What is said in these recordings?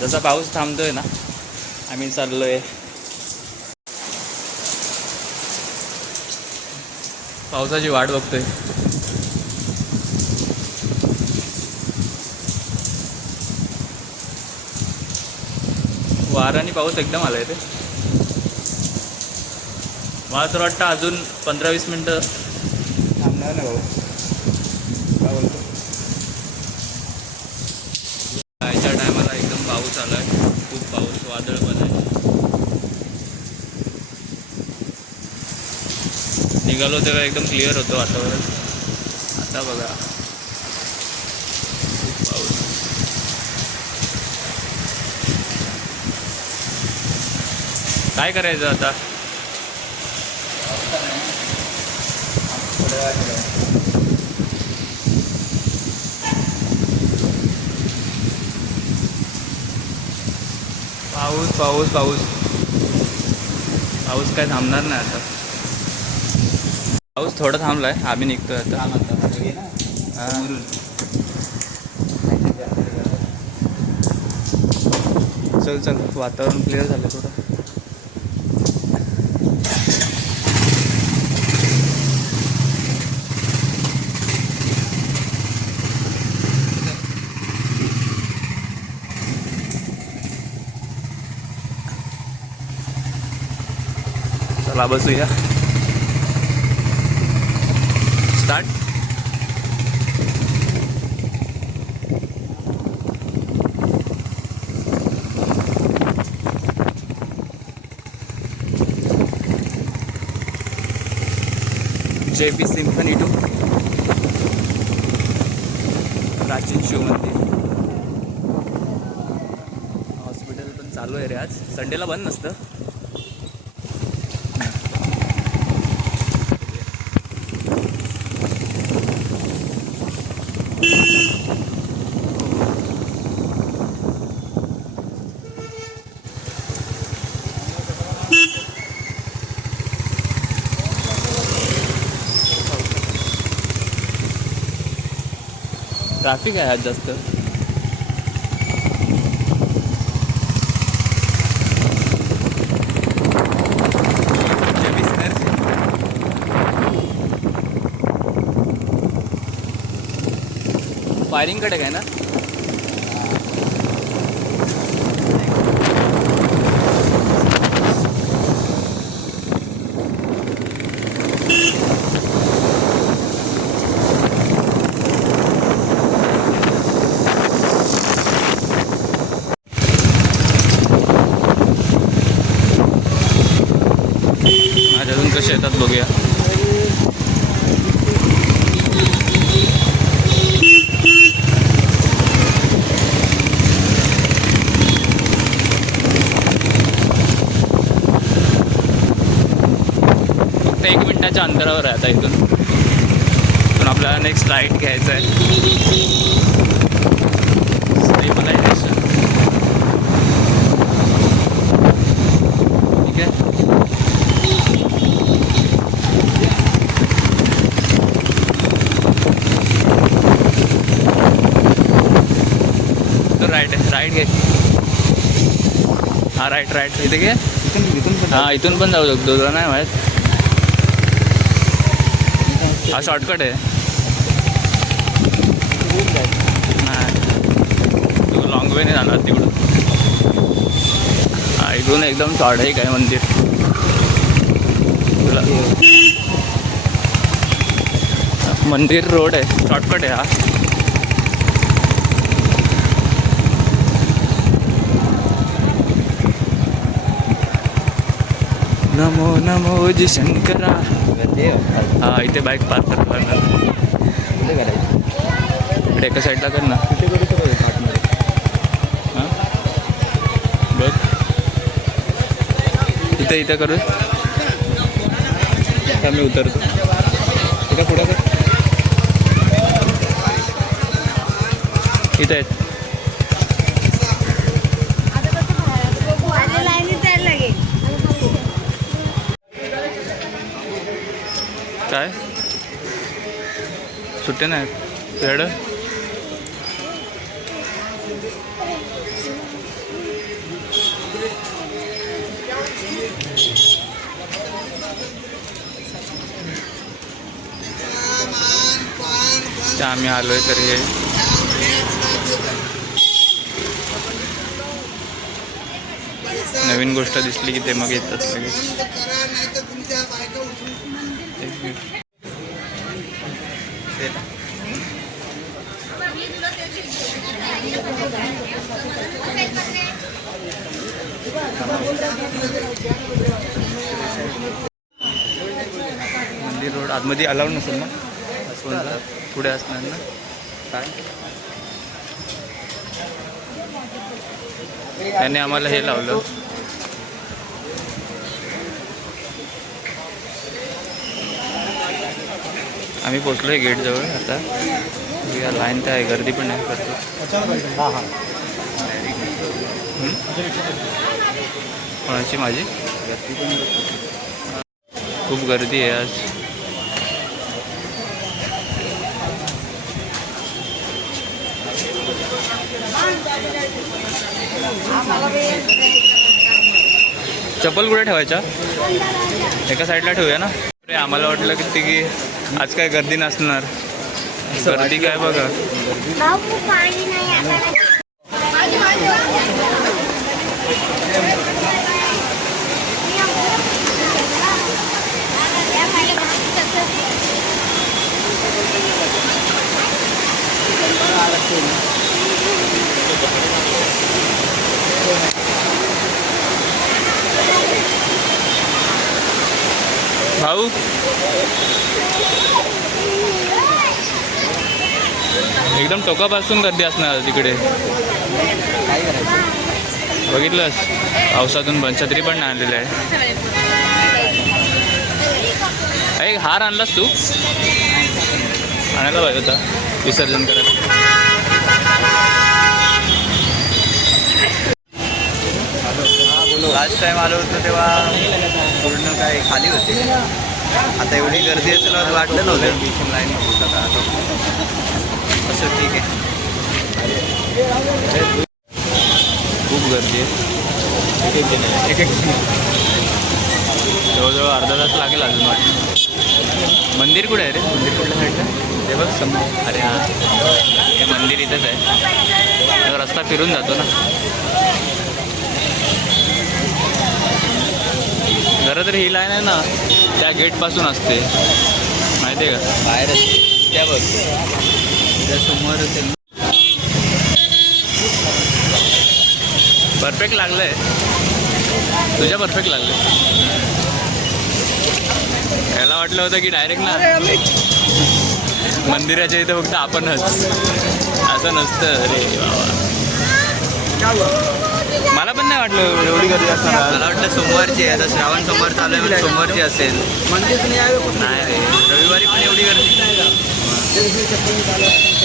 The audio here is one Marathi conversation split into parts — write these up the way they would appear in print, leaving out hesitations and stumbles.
जसा पाऊस थांबतोय ना आम्ही चाललोय पावसाची वाट बघतोय. वारा आणि पाऊस एकदम आलाय ते. मला तर वाटतं अजून 15-20 मिनटं थांबणार ना भाऊ. काय बोलतो याच्या टायमाला एकदम पाऊस आलाय. खूप पाऊस वादळ पण आहे. निघालो तेव्हा एकदम क्लिअर होतं वातावरण. आता बघा खूप पाऊस. काय करायचं आता. पाऊस पाऊस पाऊस पाऊस काय थांबणार नाही आता. पाऊस थोडा थांबलाय. आम्ही निघतोय आता. चल चल वातावरण क्लिअर झालं थोडं. चला बसूया. स्टार्ट. JP सिम्फनी 2 प्राचीन शिव मंदिर. हॉस्पिटल पण चालू आहे रे. आज संडेला बंद नसतं. ट्रॅफिक आहे आज जास्त. फायरिंग कडे काय ना. अजून कसे येतात बघूया. फक्त 1 मिनिटाच्या अंतरावर आहे आता इथून. पण आपल्याला नेक्स्ट राईड घ्यायचं आहे. स्टेबलायझेशन. ठीक आहे. राईट घे. हा राईट इथे घे. हा इथून पण जाऊ शकतो. तुला नाही माहीत. हा शॉर्टकट आहे. नाही तू लॉंग वे नाही जाणार तिकडून. हा इकडून एकदम शॉर्ट आहे काय मंदिर. तुला मंदिर रोड आहे. शॉर्टकट आहे हा. नमो नमो जी शंकरा. हा इथे बाईक पार्क करणार. इकडे एका साईडला कर ना. हां बघ इथं करू. आता मी उतरतो. इथं पुढं कर. इथं आहेत. काय सुट्टे नाही पेड. इथे आम्ही आलो आहे. तर हे नवीन गोष्ट दिसली की ते मग येतात लगेच. मंदिर रोड आतमध्ये अलाउड नसेल ना, अस्वलला पुढे असणार ना काय. त्याने आम्हाला हे लावलं. आम्ही पोचलो आहे गेटजवळ. आता या लाईन तर आहे, गर्दी पण आहे करतो. कोणाची? माझी. खूप गर्दी आहे आज. चप्पल कुठे ठेवायच्या? एका साईडला ठेवूया ना. अरे आम्हाला वाटलं की आज काय गर्दी नसणार. गर्दी काय बघा. भाऊ एकदम टोकापासून गर्दी असणार तिकडे. बघितलंस पावसातून छत्री पण नाही आणलेलं आहे. एक हार आणलास तू? आणायला पाहिजे होता विसर्जन करत. लास्ट टाइम आलो होतो तेव्हा पूर्ण काय खाली होते. आता एवढी गर्दी असेल वाटलं नव्हतं. बीचिंग लाईन होतं आता असं ठीक आहे. खूप गर्दी आहे. जवळजवळ अर्धा तास लागेल अजून वाटतं. मंदिर कुठे आहे रे? मंदिर कुठल्या साईडला? ते बघ समोर. अरे हां, हे मंदिर इथंच आहे. रस्ता फिरून जातो ना. खरं तर ही लाईन आहे ना त्या गेटपासून असते, माहिती आहे का? बाहेर त्या बघ त्या समोर असेल. परफेक्ट लागलं आहे तुझ्या. परफेक्ट लागलं. याला वाटलं होतं की डायरेक्ट ना मंदिराच्या इथं फक्त आपणच. असं नसतं. अरे बाबा, मला पण नाही वाटलं एवढी गर्दी असणार. मला वाटलं सोमवारची आहे. आता श्रावण सोमवार चालू आहे म्हणजे सोमवारची असेल. नाही रे, रविवारी पण एवढी गर्दी.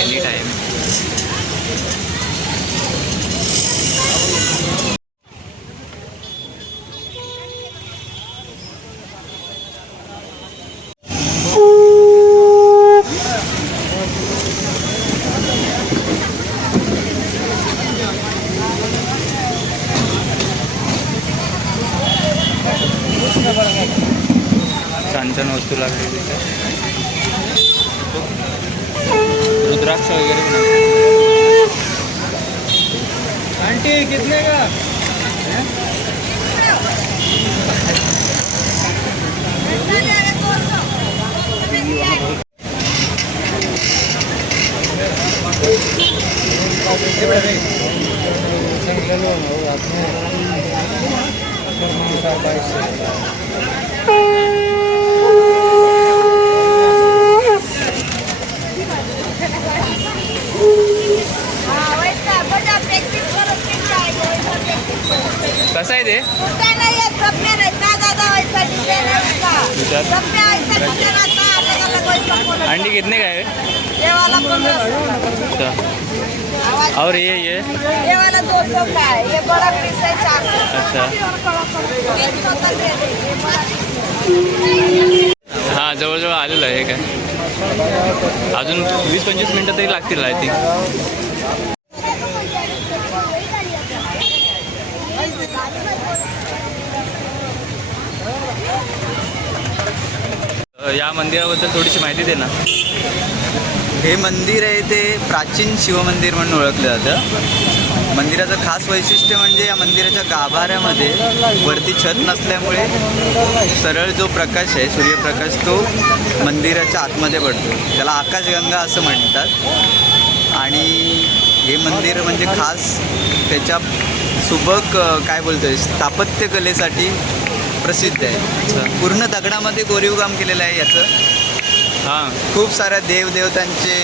Any time. छान छान वस्तू लागली तिथे. रुद्राक्ष वगैरे पण. आंटी कितने का? कसं आहे ते? अंडी कितने का है? अच्छा. और ये वाला 200 का है. ये बड़ा पीस है 400. अच्छा. 300 तक दे देंगे. हां, जवळजवळ आलेलं आहे. काय अजून 20-25 मिनटं तरी लागतील आय थिंक. या मंदिराबद्दल थोडीशी माहिती दे ना. हे मंदिर आहे ते प्राचीन शिवमंदिर म्हणून ओळखलं जातं. मंदिराचं खास वैशिष्ट्य म्हणजे या मंदिराच्या गाभाऱ्यामध्ये वरती छत नसल्यामुळे सरळ जो प्रकाश आहे सूर्यप्रकाश तो मंदिराच्या आतमध्ये पडतो. त्याला आकाशगंगा असं म्हणतात. आणि हे मंदिर म्हणजे खास त्याच्या सुबक काय बोलतोय स्थापत्यकलेसाठी प्रसिद्ध आहे. पूर्ण दगडामध्ये कोरीव काम केलेलं आहे याचं. हां, खूप साऱ्या देवदेवतांचे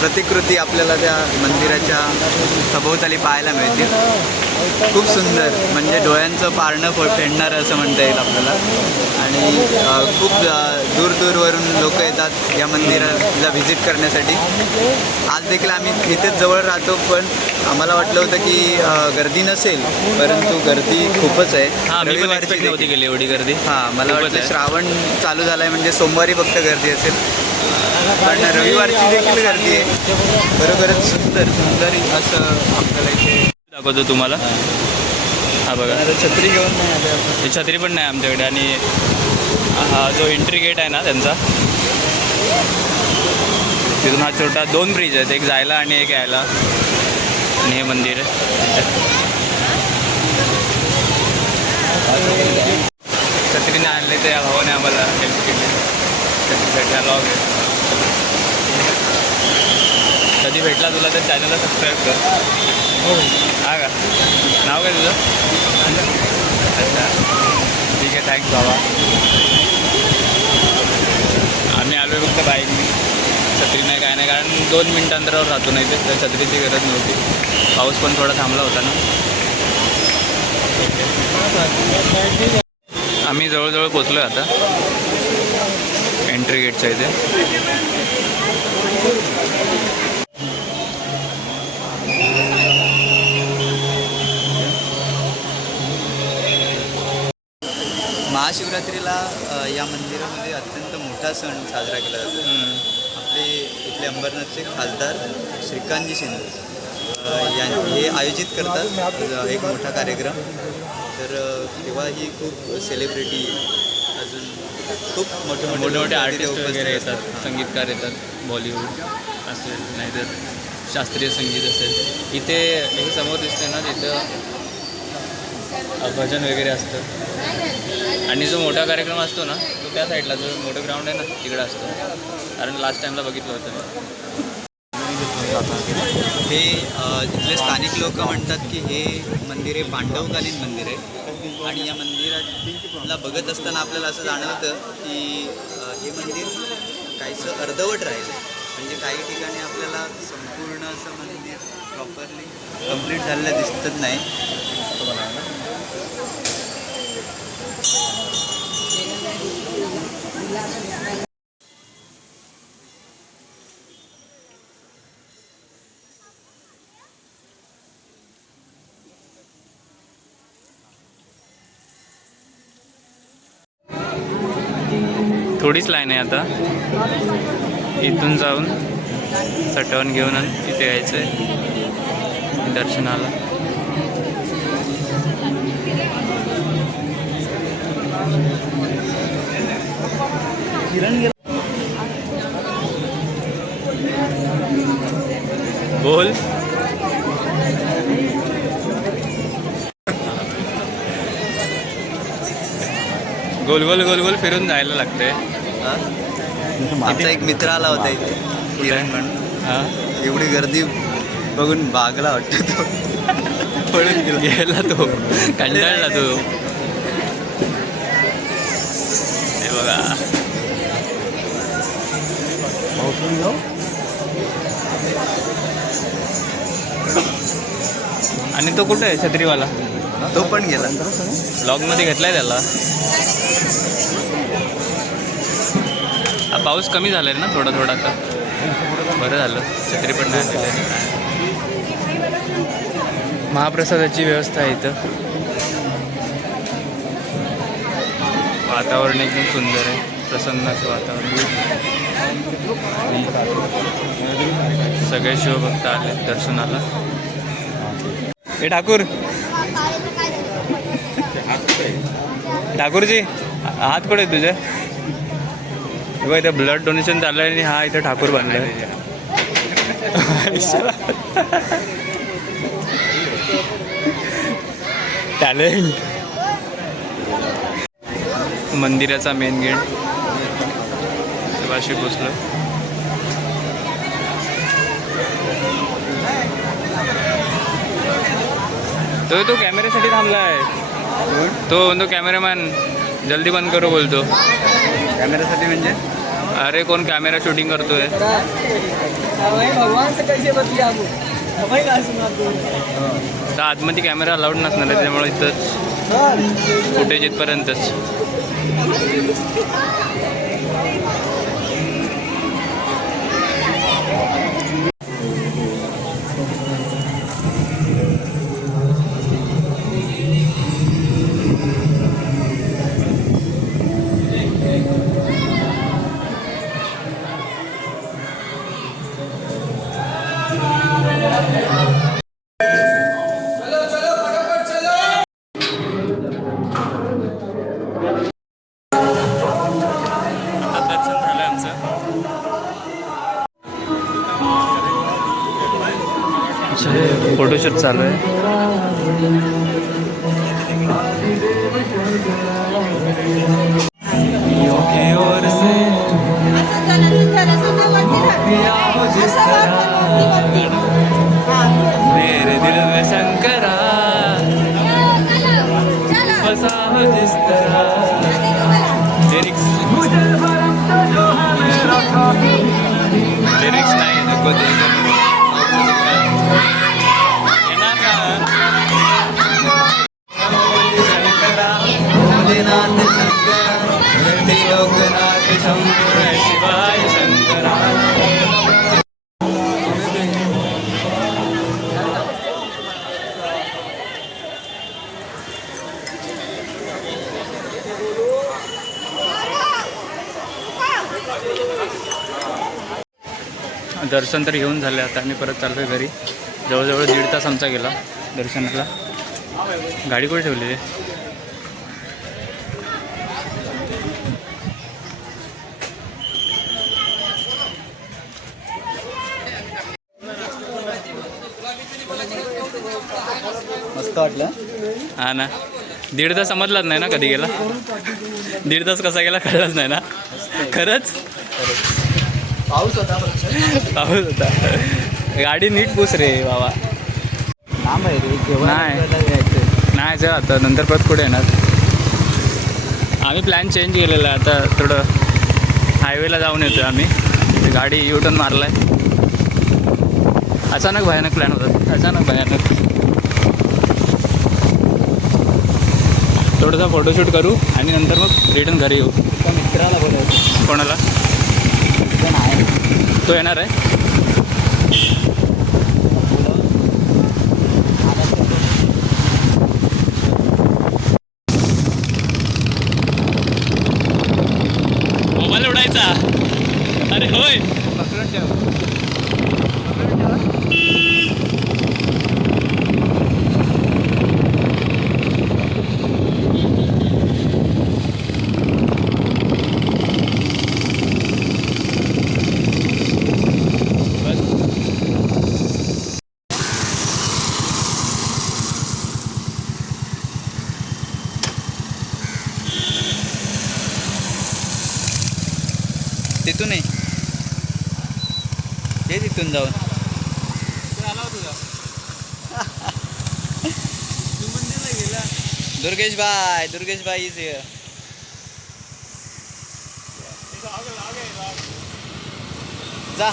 प्रतिकृती आपल्याला त्या मंदिराच्या सभोवताली पाहायला मिळतील. खूप सुंदर म्हणजे डोळ्यांचं पारणं फेडणारं असं म्हणता येईल आपल्याला. आणि खूप दूरवरून लोक येतात या मंदिराला व्हिजिट करण्यासाठी. आज देखील आम्ही इथेच जवळ राहतो, पण आम्हाला वाटलं होतं की गर्दी नसेल, परंतु गर्दी खूपच आहे. हां, मी पण रविवारची एक्सपेक्ट नव्हती देखील. केली एवढी गर्दी. हां, मला खूपच वाटलं आहे. श्रावण चालू झाला आहे म्हणजे सोमवारी फक्त गर्दी असेल, पण रविवारची देखील गर्दी आहे. खरोखरच सुंदर असं आपल्याला इथे दाखवतो तुम्हाला. हा बघा, आता छत्री घेऊन नाही आले आपण. ही छत्री पण नाही आमच्याकडे. आणि हा जो एंट्री गेट आहे ना त्यांचा, तिथून हा छोटा 2 ब्रिज आहेत, एक जायला आणि एक यायला. आणि हे मंदिर आहे. छत्रीने आणले तर या भावाने आम्हाला हेल्प केली. छत्रीसाठी लॉग आहे. कधी भेटला तुला तर चॅनलला सबस्क्राईब कर. हो, हा का? नाव काय तुझं? अच्छा, ठीक आहे, थँक्स बाबा. आम्ही आलो आहे फक्त बाईकने, छत्री नाही काय नाही, कारण 2 मिनिट अंतरावर राहतो नाही तर छत्रीची गरज नव्हती. पाऊस पण थोडा थांबला होता ना. आम्ही जवळजवळ पोचलो आहे आता एंट्री गेटच्या इथे. महाशिवरात्रीला या मंदिरामध्ये अत्यंत मोठा सण साजरा केला जातो. आपले इथले अंबरनाथचे खासदार श्रीकांतजी शिंदे हे आयोजित करतात एक मोठा कार्यक्रम. तर तेव्हाही खूप सेलिब्रिटी अजून खूप मोठे आर्टिस्ट वगैरे येतात, संगीतकार येतात, बॉलिवूड असेल नाहीतर शास्त्रीय संगीत असेल. इथे हे समोर दिसते ना, तिथं भजन वगैरे असतं. आणि जो मोठा कार्यक्रम असतो ना तो त्या साईडला, जो मोठं ग्राउंड आहे ना तिकडं असतो. कारण लास्ट टाईमला बघितलं होतं मी. हे इथले स्थानिक लोक म्हणतात की हे मंदिर हे पांडवकालीन मंदिर आहे. आणि या मंदिराला बघत असताना आपल्याला असं जाणवतं की हे मंदिर काहीसं अर्धवट राहिलं. म्हणजे काही ठिकाणी आपल्याला संपूर्ण असं मंदिर प्रॉपरली कंप्लीट झालेलं दिसत नाही. थोडीच लाईन आहे आता. इथून जाऊन सटवण घेऊन इथे यायचं आहे दर्शनाला. बोल. गोल गोल गोल गोल फिरून जायला लागतंय. माझा एक मित्र आला होता इथे, किरण म्हणून. हां, एवढी गर्दी बघून भागला वाटतं तो. पळून गेला तो, कंटाळला तो. हे बघा, आणि तो कुठं आहे छत्रीवाला? तो पण गेला. ब्लॉगमध्ये घेतलाय त्याला. हा पाऊस कमी झाला आहे ना थोडा थोडा आता. बरं झालं, छत्री पण नाही आलेली. महाप्रसादाची व्यवस्था आहे इथं. वातावरण एकदम सुंदर आहे, प्रसन्नाचं वातावरण. सगळे शिवभक्त आले दर्शनाला. हे ठाकूर, ठाकूरजी हात कुठे तुझे? बघा इथे ब्लड डोनेशन चालू आहे आणि हा इथे ठाकूर बांधलाय. टॅलेंट. मंदिराचा मेन गेट शिवाशी पोचलो. तो कॅमेऱ्यासाठी थांबलाय. तो कॅमेरामॅन जल्दी बंद करो बोलतो. कॅमेऱ्यासाठी म्हणजे अरे कोण कॅमेरा शूटिंग करतोय. भगवान से कैसे बतिया तर आतमध्ये कॅमेरा अलाउड नसणार आहे त्यामुळे इथंच फुटेज इथपर्यंतच. दर्शन झालं आमचं. फोटोशूट चालू आहे. मेरे दिल में शंकरा बसा हो जिस तरह. लिरिक्स नाही नको ते येणार का. भोलेनाथ शंकरा त्रिलोकनाथ शंभो शिवाय शंकरा. दर्शन तर घेऊन झाले. आता आम्ही परत चालतोय घरी. जवळजवळ 1.5 तास आमचा गेला दर्शनाला. गाडी कुठे ठेवलेली. मस्त वाटलं. हा ना. 1.5 तास समजलाच नाही ना कधी गेला. 1.5 तास कसा गेला कळलाच नाही ना. खरंच पाऊस होता. पाऊस होता. गाडी नीट पुस रे बाबा. लांब आहे रे. जेवण नाही. यायचं नाही जा आता नंतर परत कुठे येणार. आम्ही प्लॅन चेंज केलेला आहे. आता थोडं हायवेला जाऊन येतो आम्ही. गाडी युटर्न मारला आहे. अचानक भयानक प्लॅन होता. अचानक भयानक. थोडंसं फोटोशूट करू आणि नंतर मग रिटर्न घरी येऊ. मित्राला बोलायचं. कोणाला. तो येणार आहे. मोबाईल उडायचा. अरे होय. तिथून नाही हे तिथून जाऊन दुर्गेश भाई इज हियर. जा.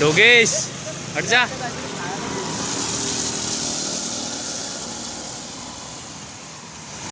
दोगेश हट जा.